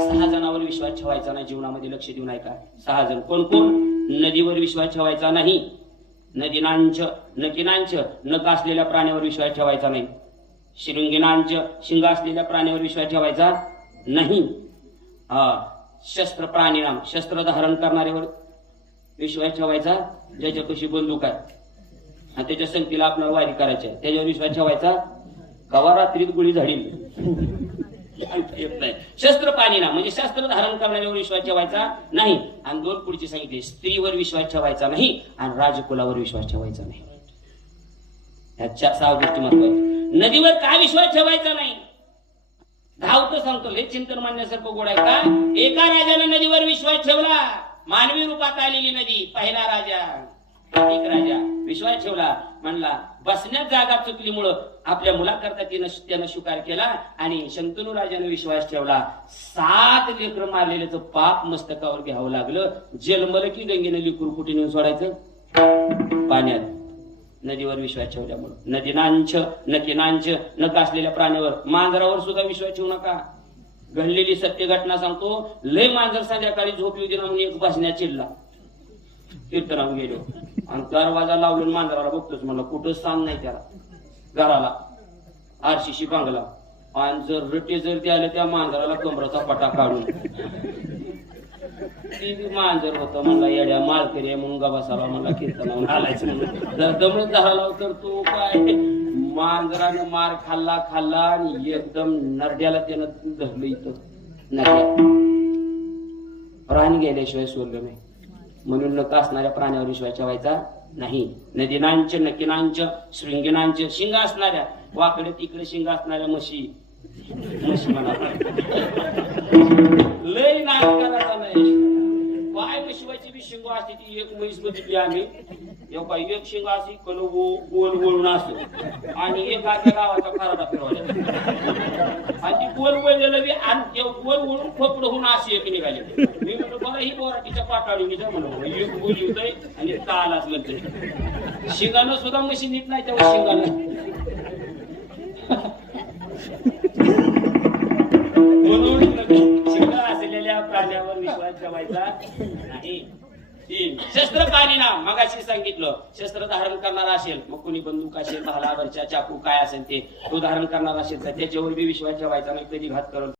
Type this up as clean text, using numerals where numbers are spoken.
6 जणांवर विश्वास ठेवायचा नाही जीवनामध्ये, लक्ष देऊन ऐका. 6 जण कोण कोण? नदीवर विश्वास ठेवायचा नाही, नदीनांच नकिनांच नख असलेल्या प्राण्यावर विश्वास ठेवायचा नाही, शृंगिनांच शिंग असलेल्या प्राण्यावर विश्वास ठेवायचा नाही, शस्त्र प्राणीनाम शस्त्र धारण करणाऱ्यावर विश्वास ठेवायचा, ज्याच्यापाशी बंदूक आहे आणि त्याच्या संगतीला आपल्याला वारी करायची आहे त्याच्यावर विश्वास ठेवायचा. कवा रात्रीत गोळी झाडील येत नाही. शस्त्र प्राणीनाम म्हणजे शस्त्र धारण करणाऱ्यावर विश्वास ठेवायचा नाही. आणि 2 पुढची सांगितले, स्त्रीवर विश्वास ठेवायचा नाही आणि राजकुलावर विश्वास ठेवायचा नाही. ह्या 6 गोष्टी महत्वाच्या. नदीवर काय विश्वास ठेवायचा नाही? धावतो सांगतो, हे चिंतन मानण्यासारखं गोड आहे का? एका राजाने नदीवर विश्वास ठेवला, मानवी रूपात आलेली नदी, पहिला राजा एक राजा विश्वास ठेवला, म्हणला बसण्यात जागा चुकलीमुळं आपल्या मुलाकरता त्यानं स्वीकार केला. आणि शंतनू राजाने विश्वास ठेवला, 7 लेकर मारलेल्याचं पाप मस्तकावर घ्यावं लागलं. जन्मलं की गंगेनं लिकूर कुठे नेऊन सोडायचं? पाण्यात. नदीवर विश्वास ठेवल्यामुळे. नदीनांच नकिनांच नख असलेल्या प्राण्यावर, मांजरावर सुद्धा विश्वास ठेवू नका. घडलेली सत्य घटना सांगतो. लय मांजर संध्याकाळी झोप येऊ दिला म्हणून एक बसण्यात चिडला. कीर्तनावर गेलो आणि दरवाजा लावून मांजराला बघतोच, म्हणलं कुठं स्थान नाही त्याला घराला, आरशीशी बांगला. आणि जर रटे जर ते आले त्या मांजराला कमराचा पटा काढून, ती मांजर होतं, म्हणला येड्या मालकरी म्हणून गबासाला म्हणला कीर्तनावर आलायचं म्हणून. जर दमच झाला तर तो काय मांजरानं मार खाल्ला आणि एकदम नरड्याला त्यानं धरलं इथं नरड्या. प्राणी गेल्याशिवाय स्वर्ग नाही, म्हणून नख असणाऱ्या प्राण्यावर विश्वास ठेवायचा नाही. नदीनांच नकिनांच शृंगिनांच शिंग असणाऱ्या, वाकडे तिकडे शिंग असणाऱ्या म्हशी म्हणा, लय नाक करायचा नाही. काय म्हशीवाची बी शिंग असते, ती एक म्हैस बघितली आम्ही, एक शिंग अशी गोल वळून असतो आणि एक आजच्या गावाचा खराडा फिरवायचा आणि ती गोल वळलेलं बी आणि गोल वळून खोपडं होऊन अशी एक निघाली. मी म्हणतो बरं ही बोराटीच्या पाटाळून म्हणून एक गोली होतय आणि ताल असलं तरी शिंगानं सुद्धा म्हशी नीट नाही तेव्हा शिंगानं. म्हणून शिंग असलेल्या प्राण्यावर विश्वास ठेवायचा नाही. 3 शस्त्र प्राणीनाम, मगाशी सांगितलं, शस्त्र धारण करणारा असेल, मग कोणी बंदूक असेल, भाला बर्चा चाकू काय असेल ते तो धारण करणारा असेल तर त्याच्यावर बी विश्वास ठेवायचा नाही. कधी घात करत